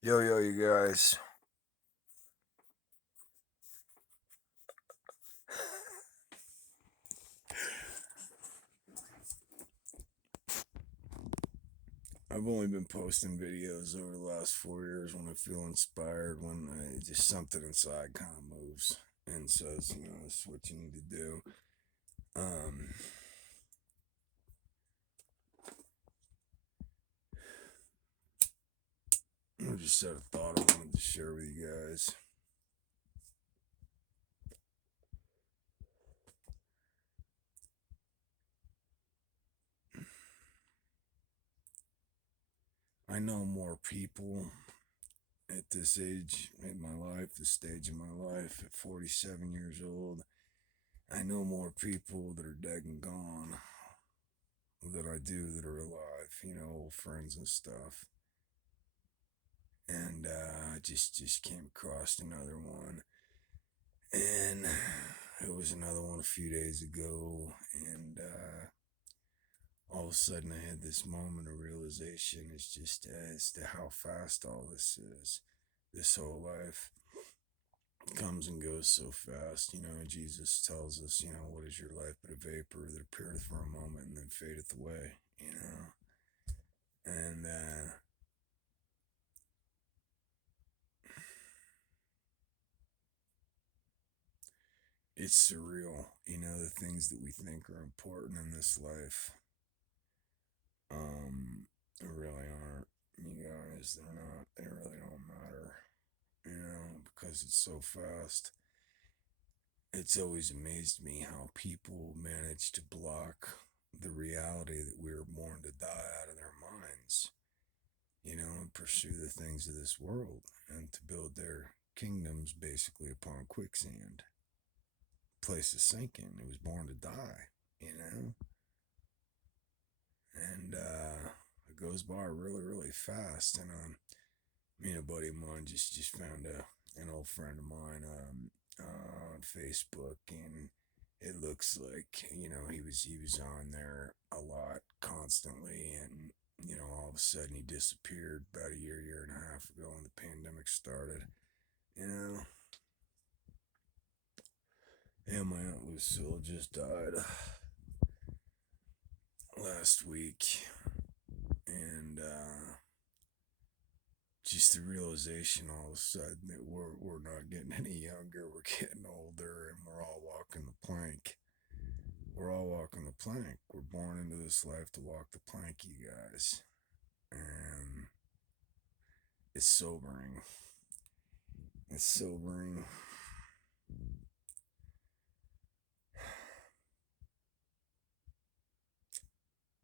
Yo, you guys. I've only been posting videos over the last 4 years when I feel inspired, when just something inside kind of moves and says, this is what you need to do. I just had a thought I wanted to share with you guys. I know more people at this age in my life, this stage of my life, at 47 years old. I know more people that are dead and gone than I do that are alive, old friends and stuff. And I just came across another one, and it was another one a few days ago, and all of a sudden I had this moment of realization. It's just as to how fast all this is. This whole life comes and goes so fast. Jesus tells us, what is your life but a vapor that appeareth for a moment and then fadeth away. And it's surreal, the things that we think are important in this life. Really aren't, you guys. They're not. They really don't matter, because it's so fast. It's always amazed me how people manage to block the reality that we were born to die out of their minds, and pursue the things of this world and to build their kingdoms basically upon quicksand. Place is sinking. It was born to die, you know? And it goes by really, really fast. And me and a buddy of mine just found an old friend of mine on Facebook, and it looks like he was on there a lot, constantly, and all of a sudden he disappeared about a year and a half ago when the pandemic started. You know, and my aunt Lucille just died last week, and just the realization all of a sudden that we're not getting any younger, we're getting older, and we're all walking the plank. We're all walking the plank. We're born into this life to walk the plank, you guys. And it's sobering. It's sobering.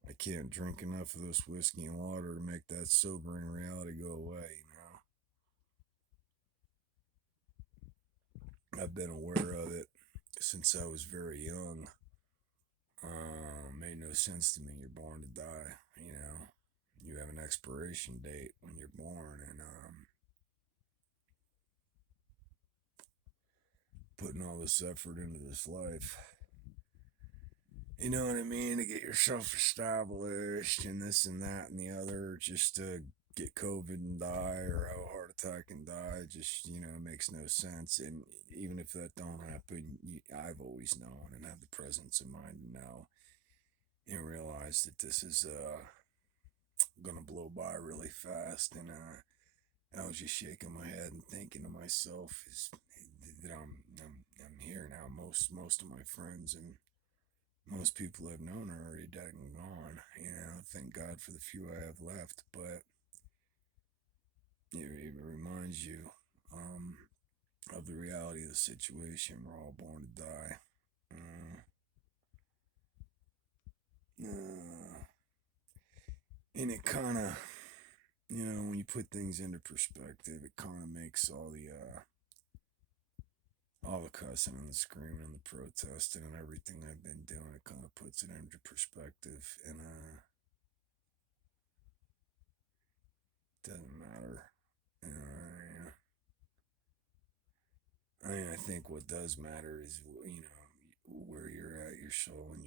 I can't drink enough of this whiskey and water to make that sobering reality go away. I've been aware of it since I was very young. Made no sense to me. You're born to die. You have an expiration date when you're born, and putting all this effort into this life. You know what I mean? To get yourself established and this and that and the other, just to get COVID and die or have a heart attack and die, just, makes no sense. And even if that don't happen, I've always known and had the presence of mind to know and realize that this is gonna blow by really fast. And I was just shaking my head and thinking to myself is that I'm here now. Most of my friends and most people I've known are already dead and gone. Thank God for the few I have left. But it reminds you of the reality of the situation. We're all born to die. And it kind of, when you put things into perspective, it kind of makes all the cussing and the screaming and the protesting and everything I've been doing, it kind of puts it into perspective. And it doesn't matter. I mean, I think what does matter is, where you're at, your soul, and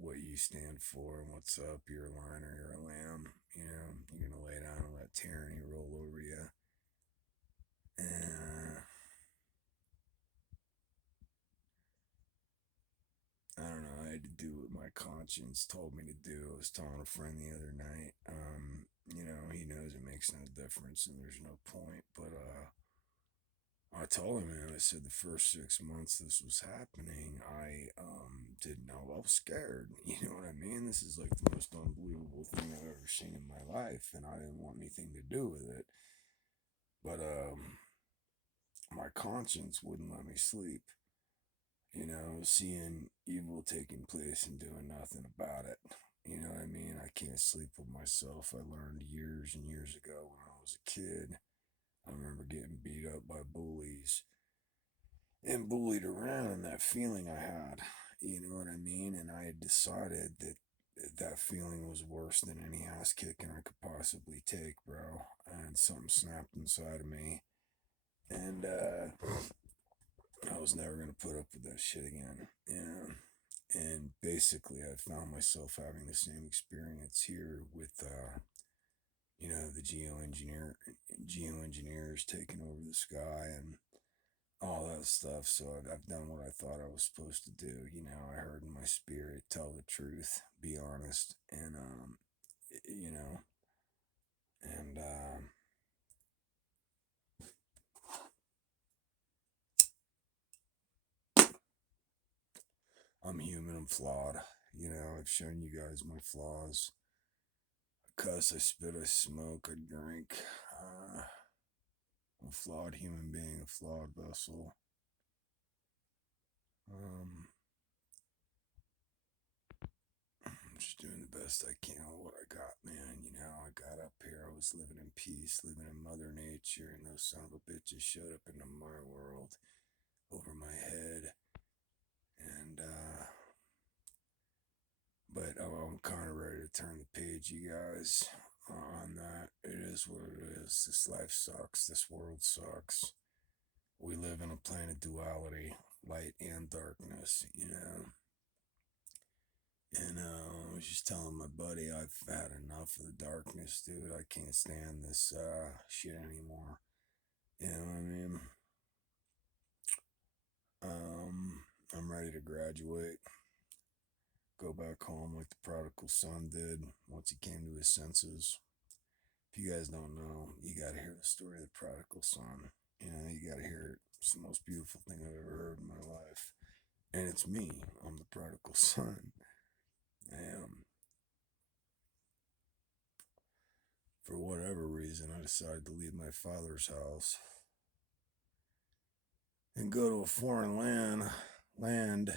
what you stand for, and what's up. You're a lion or you're a lamb. You're gonna lay down and let tyranny roll over conscience told me to do. I was telling a friend the other night, he knows it makes no difference and there's no point, but I told him, man, I said the first 6 months this was happening, I didn't know. I was scared. You know what I mean? This is like the most unbelievable thing I've ever seen in my life, and I didn't want anything to do with it. But my conscience wouldn't let me sleep. Seeing evil taking place and doing nothing about it. You know what I mean? I can't sleep with myself. I learned years and years ago when I was a kid. I remember getting beat up by bullies and bullied around, and that feeling I had, you know what I mean? And I had decided that that feeling was worse than any ass kicking I could possibly take, bro. And something snapped inside of me, and I was never gonna put up with that shit again. And basically, I found myself having the same experience here with, the geoengineers taking over the sky and all that stuff. So I've done what I thought I was supposed to do. I heard in my spirit, tell the truth, be honest, and you know, and I'm human, I'm flawed. I've shown you guys my flaws. I cuss, I spit, I smoke, I drink. I'm a flawed human being, a flawed vessel. I'm just doing the best I can with what I got, man. I got up here, I was living in peace, living in Mother Nature, and those son of a bitches showed up into my world over my head. And, but I'm kind of ready to turn the page, you guys, on that. It is what it is. This life sucks. This world sucks. We live in a plane of duality, light and darkness, And I was just telling my buddy I've had enough of the darkness, dude. I can't stand this shit anymore. You know what I mean? I'm ready to graduate. Go back home like the prodigal son did once he came to his senses. If you guys don't know, you gotta hear the story of the prodigal son. You gotta hear it. It's the most beautiful thing I've ever heard in my life. And it's me. I'm the prodigal son. I am. For whatever reason, I decided to leave my father's house and go to a foreign land, and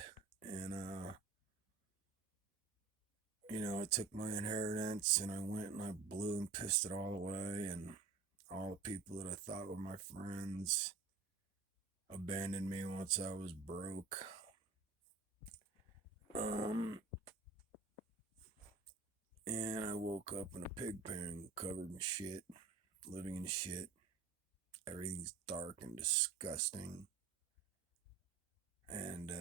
I took my inheritance and I went and I blew and pissed it all away, and all the people that I thought were my friends abandoned me once I was broke. And I woke up in a pig pen covered in shit, living in shit. Everything's dark and disgusting. And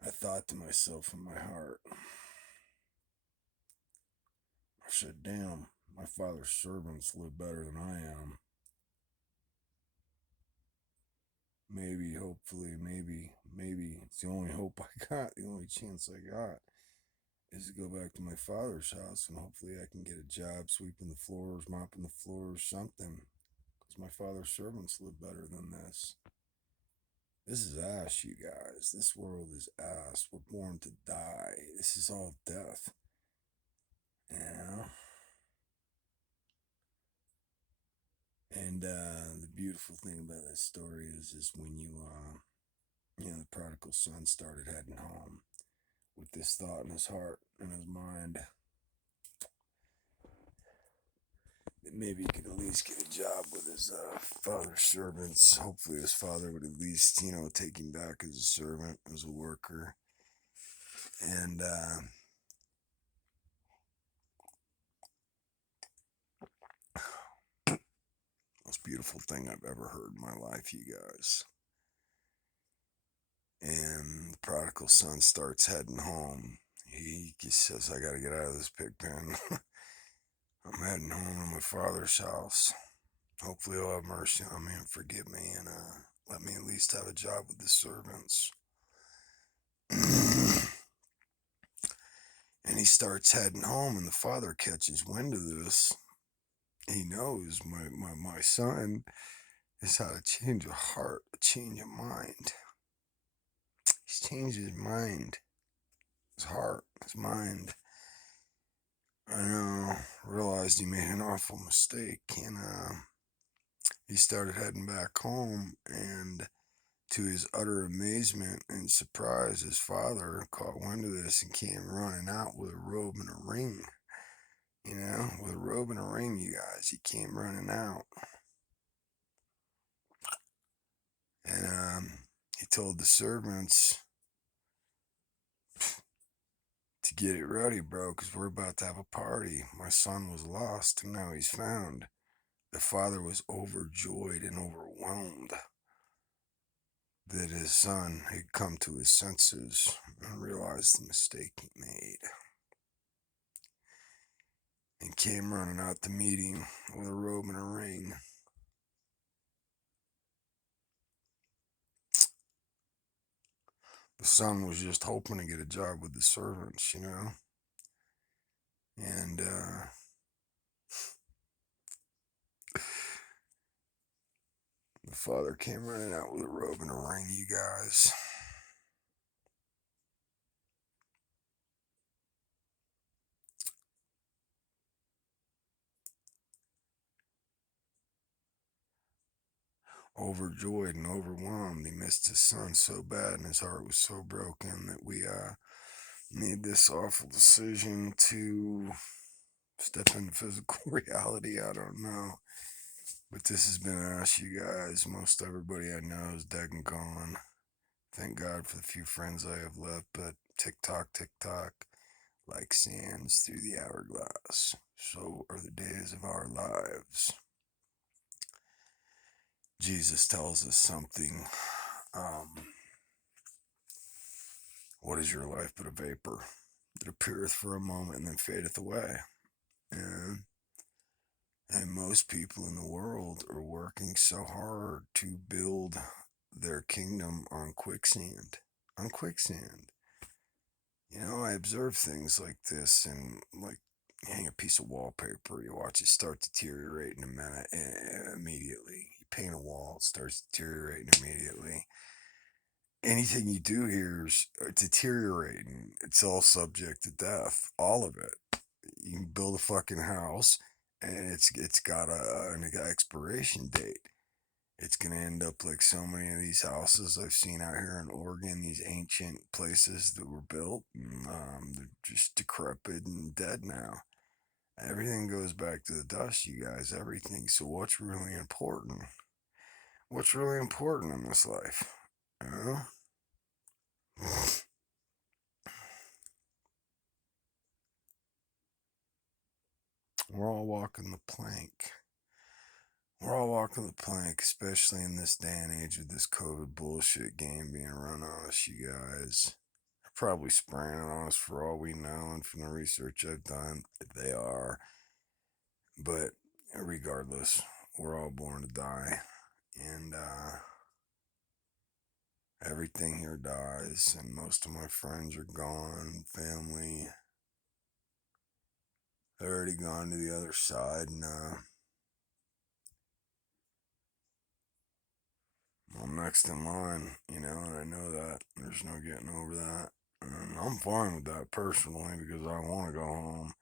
I thought to myself in my heart, I said, damn, my father's servants live better than I am. Maybe, hopefully, maybe, it's the only hope I got, the only chance I got is to go back to my father's house, and hopefully I can get a job sweeping the floors, mopping the floors, something. Because my father's servants live better than this. This is ass, you guys. This world is ass. We're born to die. This is all death. And the beautiful thing about that story is when the prodigal son started heading home with this thought in his heart and his mind that maybe he could at least get a job with his father's servants. Hopefully his father would at least, take him back as a servant, as a worker. And most beautiful thing I've ever heard in my life, you guys. And the prodigal son starts heading home. He says, I gotta get out of this pig pen. I'm heading home to my father's house. Hopefully he'll have mercy on me and forgive me, and let me at least have a job with the servants. And he starts heading home, and the father catches wind of this. He knows my son is how to change a heart, change a mind. He's changed his mind, his heart, his mind. I know, realized he made an awful mistake, and he started heading back home, and to his utter amazement and surprise, his father caught wind of this and came running out with a robe and a ring. You know, with a robe and a ring, you guys. He came running out. And he told the servants to get it ready, bro, because we're about to have a party. My son was lost, and now he's found. The father was overjoyed and overwhelmed that his son had come to his senses and realized the mistake he made, and came running out the meeting with a robe and a ring. The son was just hoping to get a job with the servants, you know? And the father came running out with a robe and a ring, you guys. Overjoyed and overwhelmed. He missed his son so bad, and his heart was so broken that we made this awful decision to step into physical reality. I don't know. But this has been us, you guys. Most everybody I know is dead and gone. Thank God for the few friends I have left, but tick-tock, like sands through the hourglass. So are the days of our lives. Jesus tells us something. What is your life but a vapor that appeareth for a moment and then fadeth away? And, and most people in the world are working so hard to build their kingdom on quicksand. On quicksand. You know, I observe things like this, and like you hang a piece of wallpaper, you watch it start deteriorating a minute immediately. You paint a wall, it starts deteriorating immediately. Anything you do here is deteriorating. It's all subject to death, all of it. You can build a fucking house, and it's got an expiration date. It's gonna end up like so many of these houses I've seen out here in Oregon, these ancient places that were built, and, they're just decrepit and dead now. Everything goes back to the dust, you guys. Everything. So what's really important? What's really important in this life? You know? We're all walking the plank. We're all walking the plank, especially in this day and age with this COVID bullshit game being run on us, you guys. They're probably spraying it on us for all we know, and from the research I've done, they are. But regardless, we're all born to die, and everything here dies, and most of my friends are gone, family. They're already gone to the other side, and I'm next in line, you know, and I know that. There's no getting over that. And I'm fine with that personally because I want to go home.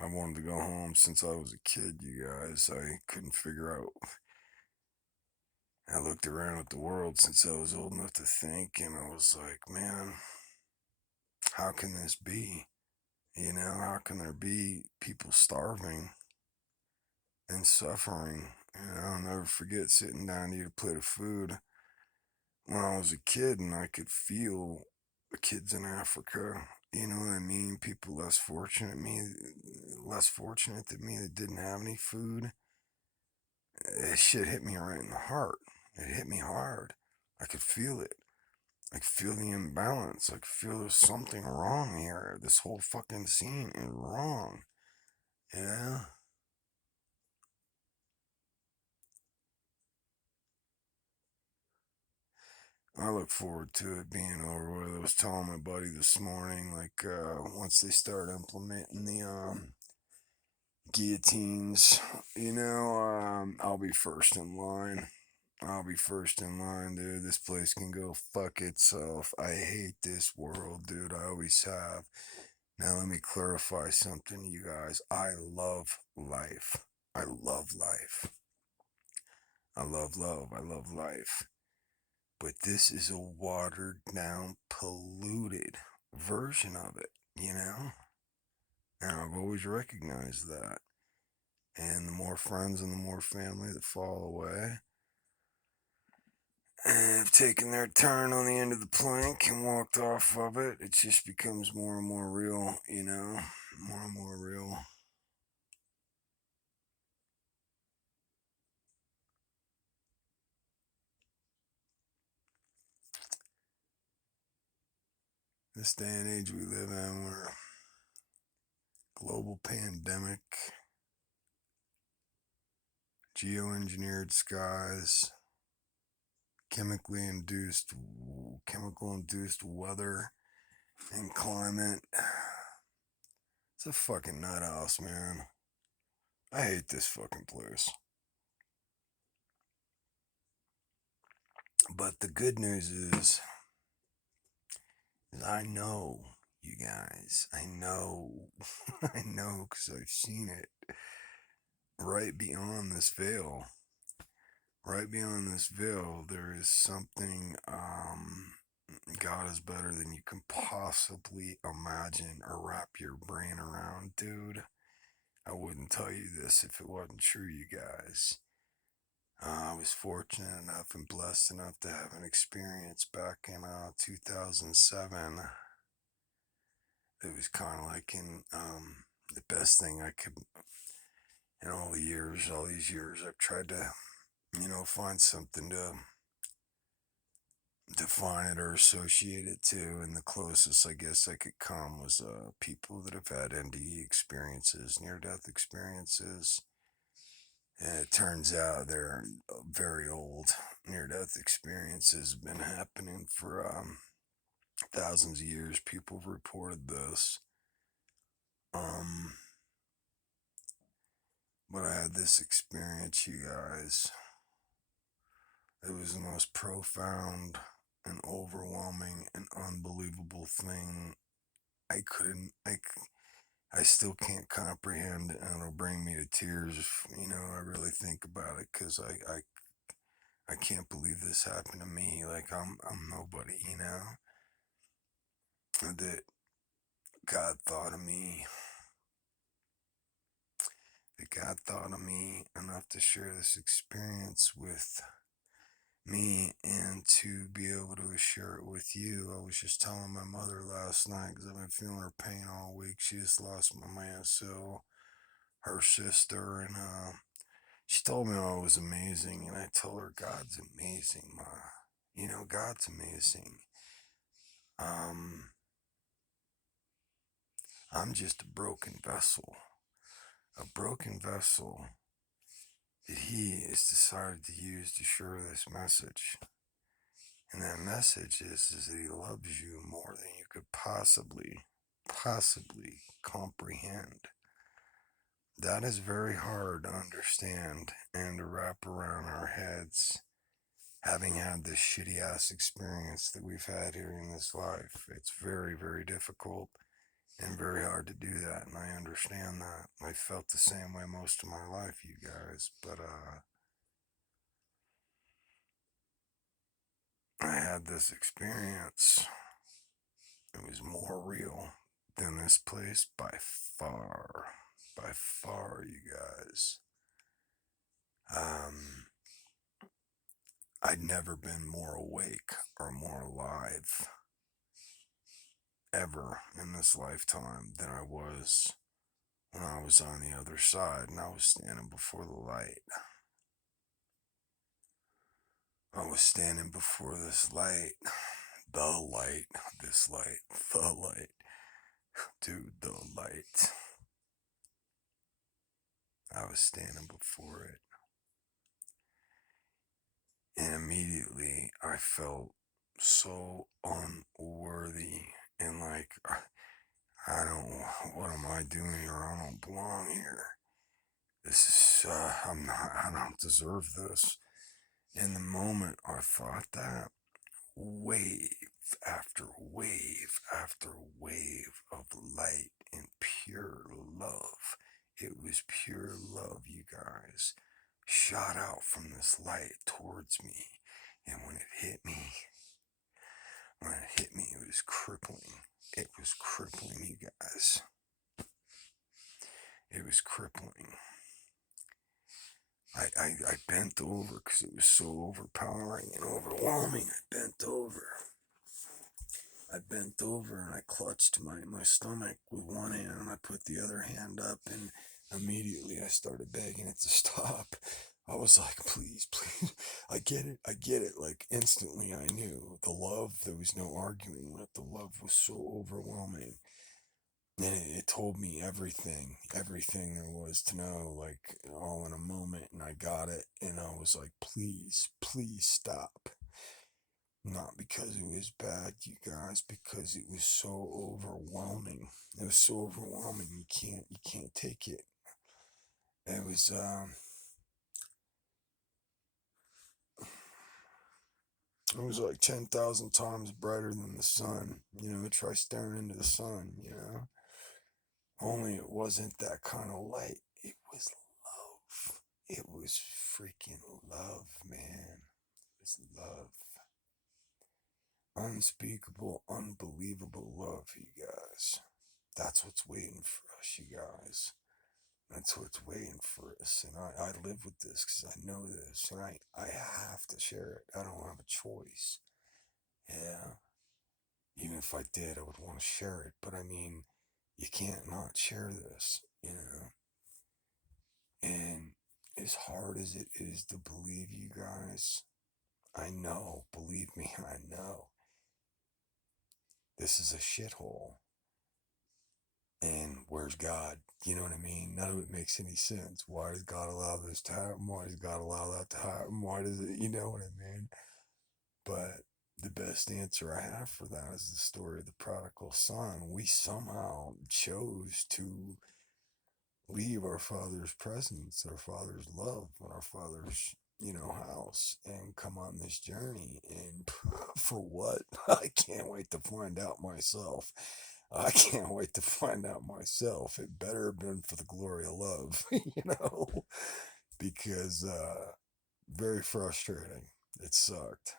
I wanted to go home since I was a kid, you guys. I couldn't figure out. I looked around at the world since I was old enough to think, and I was like, man, how can this be? You know, how can there be people starving and suffering? You know, I'll never forget sitting down to eat a plate of food when I was a kid, and I could feel the kids in Africa. You know what I mean? People less fortunate than me that didn't have any food. Shit hit me right in the heart. It hit me hard. I could feel it. I could feel the imbalance. I could feel there's something wrong here. This whole fucking scene is wrong. Yeah. I look forward to it being over with. I was telling my buddy this morning, like, once they start implementing the guillotines, I'll be first in line. I'll be first in line, dude. This place can go fuck itself. I hate this world, dude. I always have. Now, let me clarify something to you guys. I love life. I love life. I love love. I love life. But this is a watered down, polluted version of it, you know? And I've always recognized that. And the more friends and the more family that fall away and have taken their turn on the end of the plank and walked off of it, it just becomes more and more real, you know? More and more real. This day and age we live in, where global pandemic, geoengineered skies, chemical induced weather and climate. It's a fucking nut house, man. I hate this fucking place. But the good news is I know, you guys. I know. I know because I've seen it. Right beyond this veil. Right beyond this veil, there is something, God is better than you can possibly imagine or wrap your brain around, dude. I wouldn't tell you this if it wasn't true, you guys. I was fortunate enough and blessed enough to have an experience back in 2007. It was kind of like the best thing I could, in all these years, I've tried to, find something to define it or associate it to, and the closest I guess I could come was people that have had NDE experiences, near-death experiences. And it turns out they're very old. Near-death experiences have been happening for thousands of years. People have reported this. Um, but I had this experience, you guys. It was the most profound and overwhelming and unbelievable thing. I still can't comprehend, and it'll bring me to tears if, I really think about it, because I can't believe this happened to me. Like, I'm nobody, that God thought of me, that God thought of me enough to share this experience with me and to be able to share it with you. I was just telling my mother last night because I've been feeling her pain all week. She just lost my man, so her sister, and she told me I was amazing, and I told her God's amazing, Ma. God's amazing. Um, I'm just a broken vessel that He has decided to use to share this message. And that message is that He loves you more than you could possibly comprehend. That is very hard to understand and to wrap around our heads, having had this shitty ass experience that we've had here in this life. It's very, very difficult and very hard to do that, and I understand that. I felt the same way most of my life, you guys, but I had this experience. It was more real than this place by far. By far, you guys. I'd never been more awake or more alive ever in this lifetime than I was when I was on the other side and I was standing before the light. I was standing before this light, the light, this light, the light, dude, the light. I was standing before it. And immediately I felt so unworthy and like I don't, what am I doing here? I don't belong here. This is, I don't deserve this. In the moment I thought that, wave after wave after wave of light and pure love. It was pure love, you guys. Shot out from this light towards me. And when it hit me, it was crippling. It was crippling, you guys. It was crippling. I bent over because it was so overpowering and overwhelming. I bent over and I clutched my stomach with one hand and I put the other hand up and immediately I started begging it to stop. I was like, please, please, I get it. Like instantly I knew the love, there was no arguing with it. The love was so overwhelming. And it told me everything there was to know, like all in a moment. And I got it. And I was like, please, please stop. Not because it was bad, you guys, because it was so overwhelming. It was so overwhelming. You can't take it. It was like 10,000 times brighter than the sun. Try staring into the sun. Only it wasn't that kind of light. It was love. It was freaking love, man. It was love. Unspeakable, unbelievable love, you guys. That's what's waiting for us, you guys. That's what's waiting for us. And I live with this because I know this. And I have to share it. I don't have a choice. Yeah. Even if I did, I would want to share it. But I mean, you can't not share this. And as hard as it is to believe, you guys, I know, believe me, I know. This is a shithole. And where's God? You know what I mean? None of it makes any sense. Why does God allow this to happen? Why does God allow that to happen? Why does it, you know what I mean? But the best answer I have for that is the story of the prodigal son. We somehow chose to leave our father's presence, our father's love, and our father's house and come on this journey. And for what? I can't wait to find out myself. I can't wait to find out myself. It better have been for the glory of love, because very frustrating. It sucked.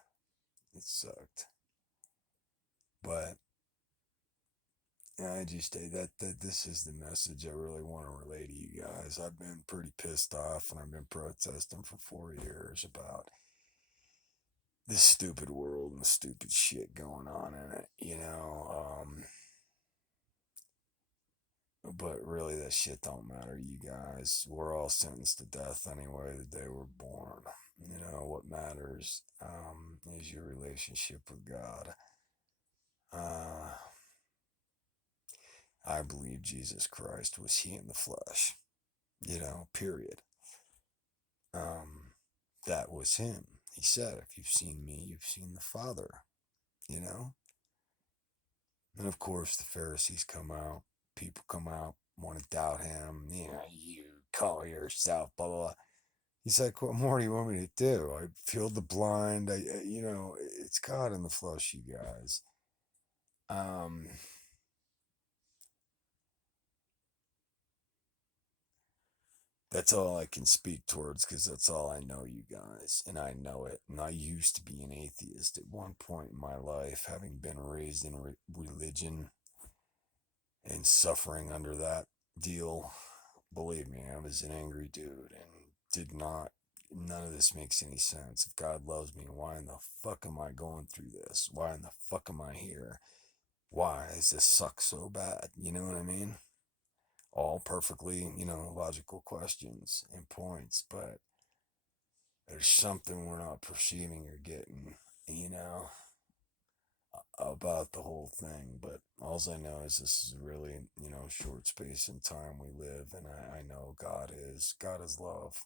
It sucked. But I just say that this is the message I really want to relay to you guys. I've been pretty pissed off and I've been protesting for 4 years about this stupid world and the stupid shit going on in it. But really, that shit don't matter, you guys. We're all sentenced to death anyway the day we're born. What matters is your relationship with God. Uh, I believe Jesus Christ was He in the flesh. Period. Um, that was Him. He said, "If you've seen me, you've seen the Father." You know. And of course, the Pharisees come out. People come out, want to doubt Him. You call yourself blah blah blah. He's like, what more do you want me to do? I healed the blind. It's God in the flesh, you guys. Um, that's all I can speak towards because that's all I know, you guys. And I know it. And I used to be an atheist at one point in my life, having been raised in religion and suffering under that deal. Believe me, I was an angry dude and did not. None of this makes any sense. If God loves me, why in the fuck am I going through this? Why in the fuck am I here? Why does this suck so bad? You know what I mean? All perfectly, logical questions and points, but there's something we're not perceiving or getting, you know, about the whole thing. But all I know is this is a really, short space in time we live, and I know God is love.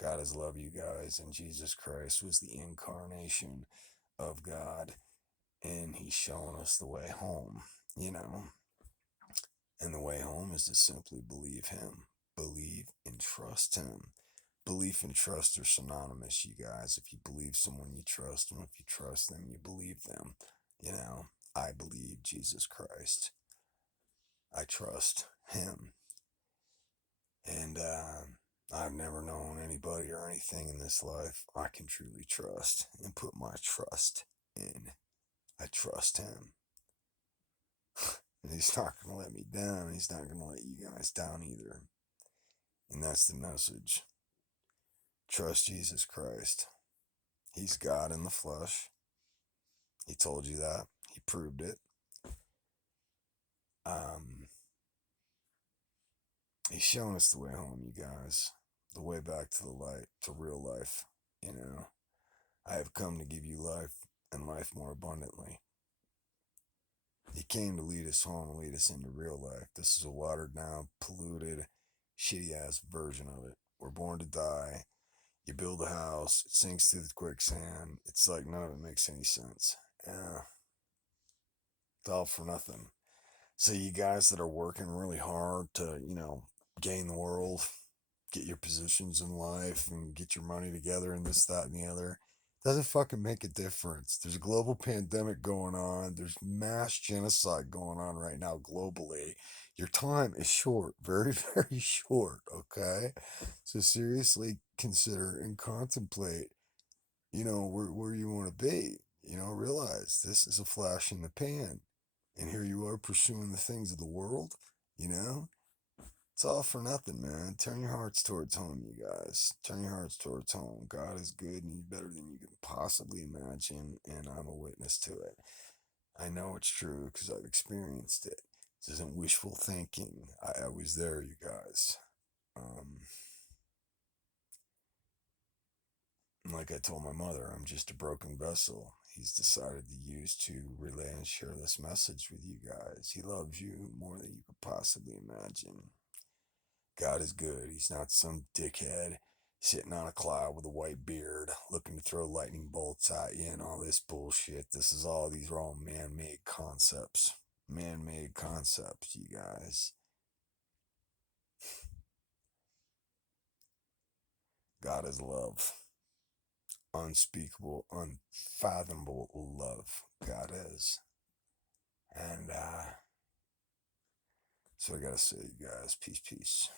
God is love, you guys, and Jesus Christ was the incarnation of God, and he's showing us the way home, you know. And the way home is to simply believe him, believe and trust him. Belief and trust are synonymous, you guys. If you believe someone, you trust them. If you trust them, you believe them. You know, I believe Jesus Christ. I trust him. And I've never known anybody or anything in this life I can truly trust and put my trust in. I trust him. And he's not going to let me down. He's not going to let you guys down either. And that's the message. Trust Jesus Christ. He's God in the flesh. He told you that. He proved it. He's shown us the way home, you guys. The way back to the light, to real life. You know, I have come to give you life and life more abundantly. He came to lead us home and lead us into real life. This is a watered down, polluted, shitty ass version of it. We're born to die. You build a house, it sinks through the quicksand. It's like none of it makes any sense. Yeah. It's all for nothing. So you guys that are working really hard to, gain the world, get your positions in life and get your money together and this, that, and the other, doesn't fucking make a difference. There's a global pandemic going on. There's mass genocide going on right now globally. Your time is short, very, very short, okay? So seriously consider and contemplate, where you want to be. Realize this is a flash in the pan. And here you are pursuing the things of the world, you know? It's all for nothing, man. Turn your hearts towards home, you guys. Turn your hearts towards home. God is good and he's better than you can possibly imagine, and I'm a witness to it. I know it's true because I've experienced it. This isn't wishful thinking. I was there, you guys. Like I told my mother, I'm just a broken vessel. He's decided to use to relay and share this message with you guys. He loves you more than you could possibly imagine. God is good. He's not some dickhead sitting on a cloud with a white beard looking to throw lightning bolts at you and all this bullshit. These are all man-made concepts. Man-made concepts, you guys. God is love. Unspeakable, unfathomable love. God is. And so I gotta say, you guys, peace, peace.